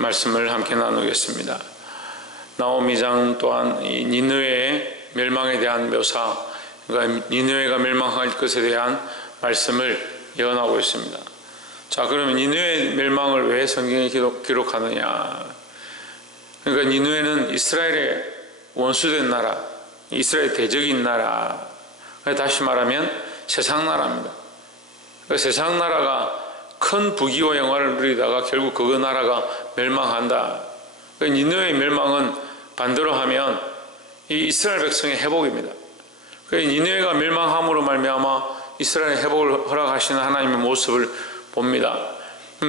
말씀을 함께 나누겠습니다. 나홈 2장 또한 이 니느웨의 멸망에 대한 묘사, 그러니까 니느웨가 멸망할 것에 대한 말씀을 예언하고 있습니다. 자, 그러면 니느웨의 멸망을 왜 성경에 기록하느냐? 그러니까 니느웨는 이스라엘의 원수된 나라, 이스라엘 대적인 나라, 다시 말하면 세상 나라입니다. 그러니까 세상 나라가 큰 부귀와 영화를 누리다가 결국 그 나라가 멸망한다. 그러니까 니느웨의 멸망은 반대로 하면 이 이스라엘 백성의 회복입니다. 그러니까 니느웨가 멸망함으로 말미암아 이스라엘의 회복을 허락하시는 하나님의 모습을 봅니다.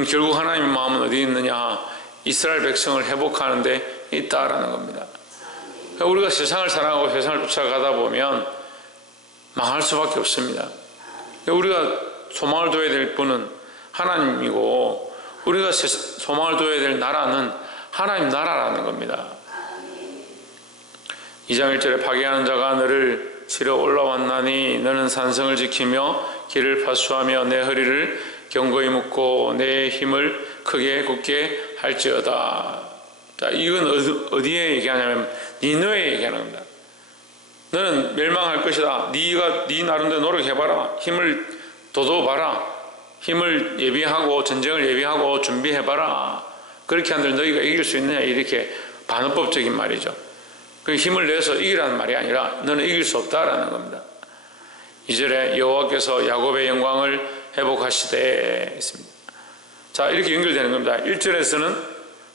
결국 하나님의 마음은 어디 있느냐? 이스라엘 백성을 회복하는 데 있다라는 겁니다. 그러니까 우리가 세상을 사랑하고 세상을 쫓아가다 보면 망할 수밖에 없습니다. 그러니까 우리가 소망을 둬야 될 분은 하나님이고, 우리가 소망을 둬야 될 나라는 하나님 나라라는 겁니다. 2장 1절에 파괴하는 자가 너를 치러 올라왔나니 너는 산성을 지키며 길을 파수하며 내 허리를 견고히 묶고 내 힘을 크게 굳게 할지어다. 자, 이건 어디에 얘기하냐면 니느웨에 얘기하는 겁니다. 너는 멸망할 것이다. 네가 네 나름대로 노력해봐라. 힘을 돋워봐라. 힘을 예비하고 전쟁을 예비하고 준비해봐라. 그렇게 한들 너희가 이길 수 있느냐? 이렇게 반어법적인 말이죠. 그 힘을 내서 이기라는 말이 아니라 너는 이길 수 없다라는 겁니다. 2절에 여호와께서 야곱의 영광을 회복하시되 있습니다. 자, 이렇게 연결되는 겁니다. 1절에서는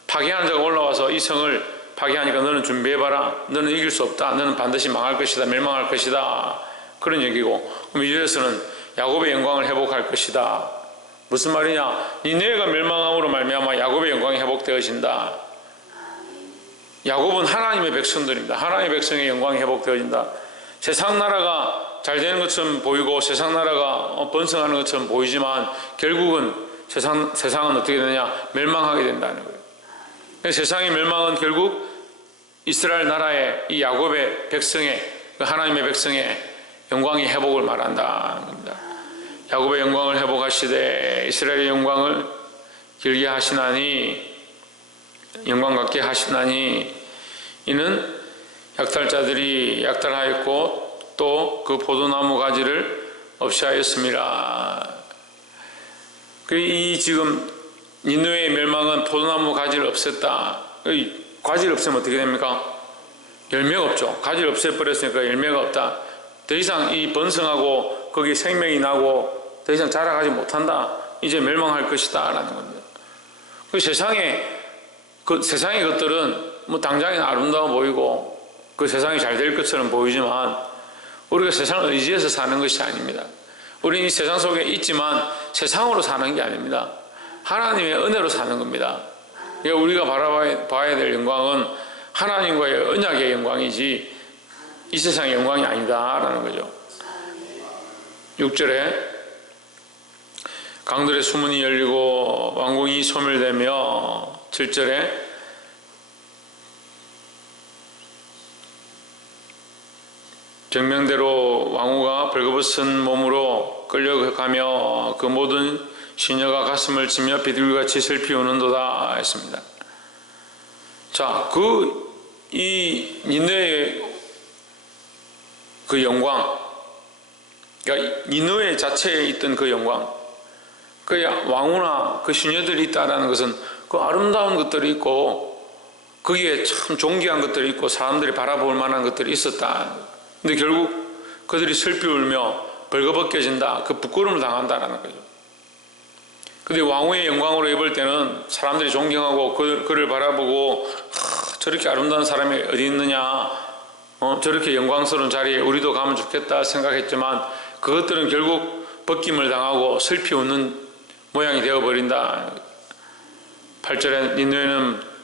파괴하는 자가 올라와서 이 성을 파괴하니까 너는 준비해봐라. 너는 이길 수 없다. 너는 반드시 망할 것이다. 멸망할 것이다. 그런 얘기고, 그럼 2절에서는 야곱의 영광을 회복할 것이다. 무슨 말이냐? 니느웨가 멸망함으로 말미암아 야곱의 영광이 회복되어진다. 야곱은 하나님의 백성들입니다. 하나님의 백성의 영광이 회복되어진다. 세상 나라가 잘 되는 것처럼 보이고 세상 나라가 번성하는 것처럼 보이지만 결국은 세상은 어떻게 되느냐? 멸망하게 된다는 거예요. 세상의 멸망은 결국 이스라엘 나라의 이 야곱의 백성의, 하나님의 백성의 영광의 회복을 말한다는 겁니다. 야곱의 영광을 회복하시되 이스라엘의 영광을 길게 하시나니, 영광 갖게 하시나니, 이는 약탈자들이 약탈하였고 또 그 포도나무 가지를 없이 하였습니다. 이 지금 니느웨의 멸망은 포도나무 가지를 없앴다. 가지를 없애면 어떻게 됩니까? 열매가 없죠. 가지를 없애버렸으니까 열매가 없다. 더 이상 이 번성하고 거기 생명이 나고 더 이상 자라가지 못한다. 이제 멸망할 것이다 라는 겁니다. 세상의 것들은 뭐 당장에 아름다워 보이고 그 세상이 잘 될 것처럼 보이지만 우리가 세상을 의지해서 사는 것이 아닙니다. 우리는 이 세상 속에 있지만 세상으로 사는 게 아닙니다. 하나님의 은혜로 사는 겁니다. 그러니까 우리가 바라봐야 될 영광은 하나님과의 언약의 영광이지 이 세상의 영광이 아니다라는 거죠. 6절에 강들의 수문이 열리고 왕궁이 소멸되며, 7절에 정명대로 왕후가 벌거벗은 몸으로 끌려가며 그 모든 시녀가 가슴을 치며 비둘기같이 슬피 우는도다 했습니다. 자, 이 니느웨의 그 영광, 그러니까 니느웨 자체에 있던 그 영광, 그 왕후나 그 시녀들이 있다라는 것은 그 아름다운 것들이 있고 거기에 참 존귀한 것들이 있고 사람들이 바라볼 만한 것들이 있었다. 근데 결국 그들이 슬피 울며 벌거벗겨진다. 그 부끄러움을 당한다라는 거죠. 근데 왕후의 영광으로 입을 때는 사람들이 존경하고 그를 바라보고 저렇게 아름다운 사람이 어디 있느냐, 저렇게 영광스러운 자리에 우리도 가면 좋겠다 생각했지만 그것들은 결국 벗김을 당하고 슬피 웃는 모양이 되어버린다. 8절에 니느웨는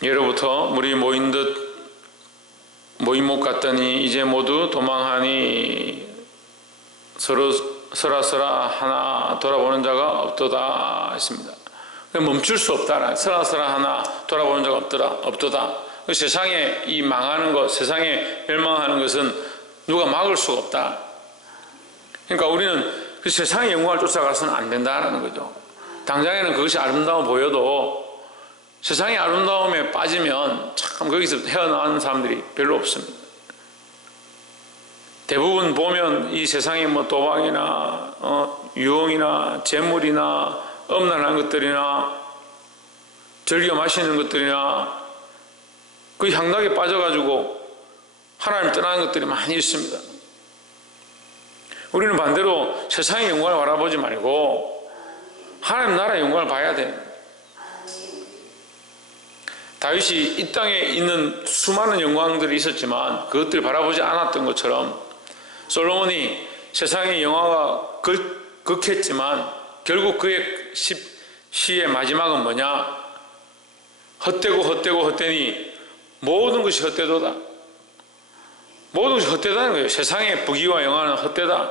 예로부터 물이 모인 듯 모인 못 같더니 이제 모두 도망하니 서라서라 하나 돌아보는 자가 없도다 했습니다. 멈출 수 없다. 서라서라 하나 돌아보는 자가 없도다. 세상에 이 망하는 것, 세상에 멸망하는 것은 누가 막을 수가 없다. 그러니까 우리는 그 세상의 영광을 쫓아가서는 안 된다는 거죠. 당장에는 그것이 아름다워 보여도 세상의 아름다움에 빠지면 참 거기서 헤어나오는 사람들이 별로 없습니다. 대부분 보면 이 세상에 뭐 도박이나 유흥이나 재물이나 음란한 것들이나 즐겨 마시는 것들이나 그 향락에 빠져가지고 하나님 떠나는 것들이 많이 있습니다. 우리는 반대로 세상의 영광을 바라보지 말고 하나님 나라의 영광을 봐야 됩니다. 다윗이 이 땅에 있는 수많은 영광들이 있었지만 그것들을 바라보지 않았던 것처럼 솔로몬이 세상의 영화가 극했지만 결국 그의 시의 마지막은 뭐냐? 헛되니 모든 것이 헛되도다. 모든 것이 헛되다는 거예요. 세상의 부귀와 영화는 헛되다.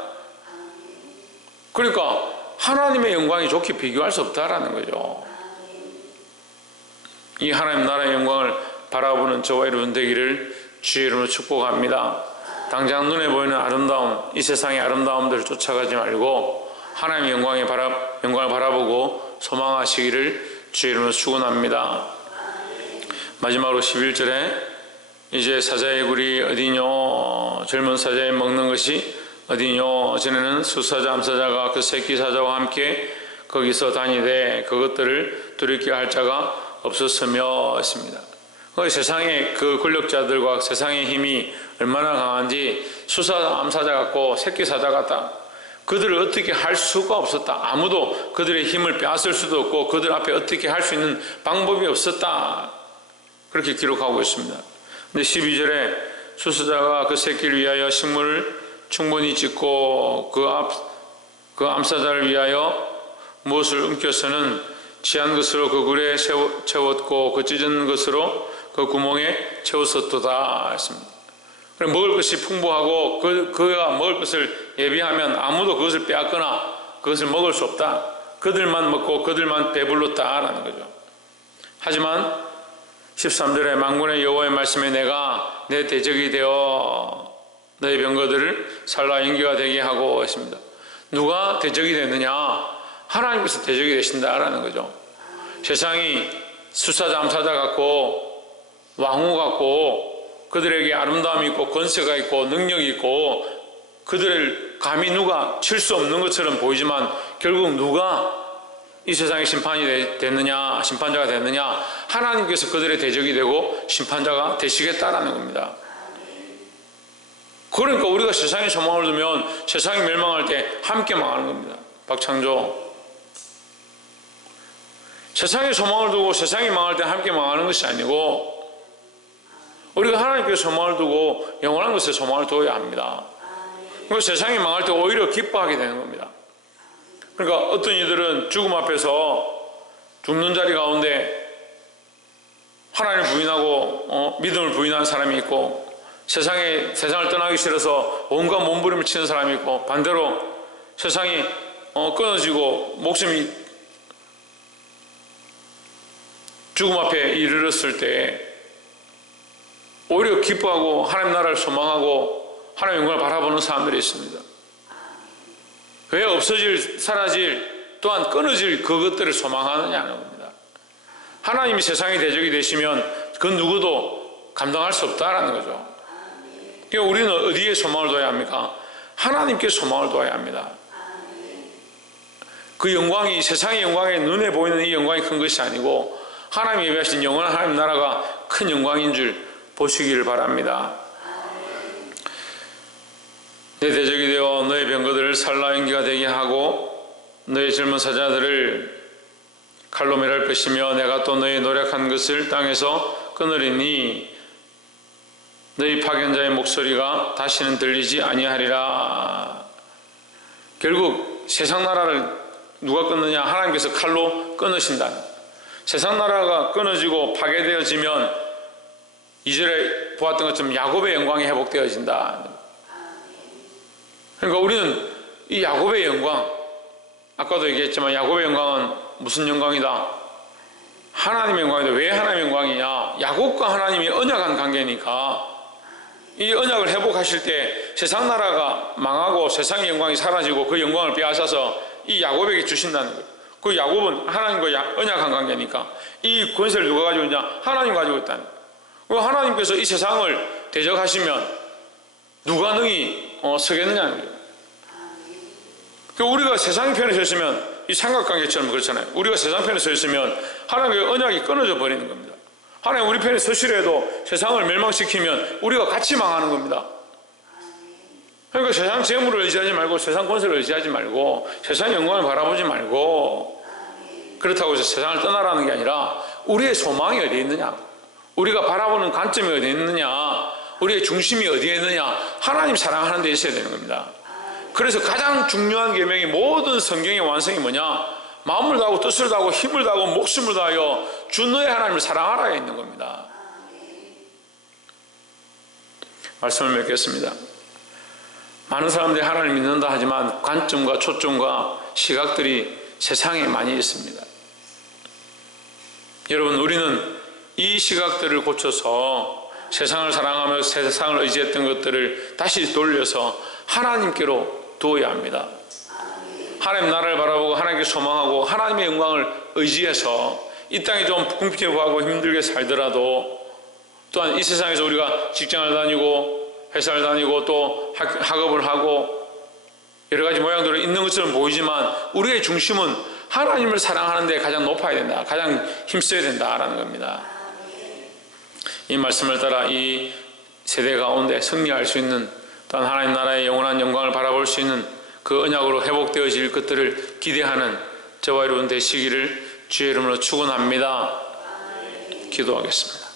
그러니까 하나님의 영광이 좋게 비교할 수 없다라는 거죠. 이 하나님 나라의 영광을 바라보는 저와 여러분 되기를 주의 이름으로 축복합니다. 당장 눈에 보이는 아름다움, 이 세상의 아름다움들을 쫓아가지 말고 하나님의 영광을 바라보고 소망하시기를 주의 이름으로 축원합니다. 마지막으로 11절에 이제 사자의 굴이 어디뇨? 젊은 사자에 먹는 것이 어디뇨? 전에는 수사자 암사자가 그 새끼 사자와 함께 거기서 다니되 그것들을 두렵게 할 자가 없었으며 했습니다. 세상의 그 권력자들과 세상의 힘이 얼마나 강한지 수사자 암사자 같고 새끼 사자 같다. 그들을 어떻게 할 수가 없었다. 아무도 그들의 힘을 빼앗을 수도 없고 그들 앞에 어떻게 할 수 있는 방법이 없었다. 그렇게 기록하고 있습니다. 근데 12절에 수사자가 그 새끼를 위하여 식물을 충분히 짓고 그 암사자를 위하여 무엇을 옮겨서는 취한 것으로 그 굴에 채웠고 그 찢은 것으로 그 구멍에 채웠었도다 했습니다. 먹을 것이 풍부하고 그가 먹을 것을 예비하면 아무도 그것을 빼앗거나 그것을 먹을 수 없다. 그들만 먹고 그들만 배불렀다라는 거죠. 하지만 13절에 만군의 여호와의 말씀에 내가 내 대적이 되어 너의 병거들을 살라 인기가 되게 하고 했습니다. 누가 대적이 됐느냐? 하나님께서 대적이 되신다라는 거죠. 세상이 수사자 암사자 같고 왕후 같고 그들에게 아름다움이 있고 권세가 있고 능력이 있고 그들을 감히 누가 칠 수 없는 것처럼 보이지만 결국 누가 이 세상의 심판이 됐느냐, 심판자가 됐느냐? 하나님께서 그들의 대적이 되고 심판자가 되시겠다라는 겁니다. 그러니까 우리가 세상에 소망을 두면 세상이 멸망할 때 함께 망하는 겁니다. 박창조. 세상에 소망을 두고 세상이 망할 때 함께 망하는 것이 아니고 우리가 하나님께 소망을 두고 영원한 것에 소망을 두어야 합니다. 그리고 세상이 망할 때 오히려 기뻐하게 되는 겁니다. 그러니까 어떤 이들은 죽음 앞에서 죽는 자리 가운데 하나님을 부인하고 믿음을 부인하는 사람이 있고 세상을 떠나기 싫어서 온갖 몸부림을 치는 사람이 있고 반대로 세상이 끊어지고 목숨이 죽음 앞에 이르렀을 때 오히려 기뻐하고 하나님 나라를 소망하고 하나님의 영광을 바라보는 사람들이 있습니다. 왜 없어질, 사라질, 또한 끊어질 그것들을 소망하느냐는 겁니다. 하나님이 세상의 대적이 되시면 그 누구도 감당할 수 없다라는 거죠. 그러니까 우리는 어디에 소망을 둬야 합니까? 하나님께 소망을 둬야 합니다. 그 영광이 세상의 영광에 눈에 보이는 이 영광이 큰 것이 아니고 하나님이 예비하신 영원한 하나님 나라가 큰 영광인 줄 보시기를 바랍니다. 내 대적이 되어 너의 병거들을 살라인기가 되게 하고 너의 젊은 사자들을 칼로 멸할 것이며 내가 또 너의 노력한 것을 땅에서 끊으리니 너희 파견자의 목소리가 다시는 들리지 아니하리라. 결국 세상 나라를 누가 끊느냐? 하나님께서 칼로 끊으신다. 세상 나라가 끊어지고 파괴되어지면 이전에 보았던 것처럼 야곱의 영광이 회복되어진다. 그러니까 우리는 이 야곱의 영광, 아까도 얘기했지만 야곱의 영광은 무슨 영광이다? 하나님의 영광이다. 왜 하나님의 영광이냐? 야곱과 하나님이 언약한 관계니까 이 언약을 회복하실 때 세상 나라가 망하고 세상의 영광이 사라지고 그 영광을 빼앗아서 이 야곱에게 주신다는 거예요. 그 야곱은 하나님과 언약한 관계니까 이 권세를 누가 가지고 있냐? 하나님 가지고 있다는 거예요. 하나님께서 이 세상을 대적하시면 누가 능히 서겠느냐는 거예요. 우리가 세상 편에 서 있으면 이 삼각관계처럼 그렇잖아요. 우리가 세상 편에 서 있으면 하나님의 언약이 끊어져 버리는 겁니다. 하나님 우리 편에 서시려도 세상을 멸망시키면 우리가 같이 망하는 겁니다. 그러니까 세상 재물을 의지하지 말고 세상 권세를 의지하지 말고 세상 영광을 바라보지 말고 그렇다고 해서 세상을 떠나라는 게 아니라 우리의 소망이 어디에 있느냐, 우리가 바라보는 관점이 어디에 있느냐, 우리의 중심이 어디에 있느냐, 하나님 사랑하는 데 있어야 되는 겁니다. 그래서 가장 중요한 계명이 모든 성경의 완성이 뭐냐? 마음을 다하고 뜻을 다하고 힘을 다하고 목숨을 다하여 주 너의 하나님을 사랑하라에 있는 겁니다. 말씀을 맺겠습니다. 많은 사람들이 하나님을 믿는다 하지만 관점과 초점과 시각들이 세상에 많이 있습니다. 여러분, 우리는 이 시각들을 고쳐서 세상을 사랑하며 세상을 의지했던 것들을 다시 돌려서 하나님께로 두어야 합니다. 하나님 나라를 바라보고 하나님께 소망하고 하나님의 영광을 의지해서 이 땅이 좀 궁핍하고 힘들게 살더라도 또한 이 세상에서 우리가 직장을 다니고 회사를 다니고 또 학업을 하고 여러 가지 모양들이 있는 것처럼 보이지만 우리의 중심은 하나님을 사랑하는 데 가장 높아야 된다, 가장 힘써야 된다라는 겁니다. 이 말씀을 따라 이 세대 가운데 승리할 수 있는 또한 하나님 나라의 영원한 영광을 바라볼 수 있는 그 언약으로 회복되어질 것들을 기대하는 저와 여러분 되시기를 주의 이름으로 축원합니다. 기도하겠습니다.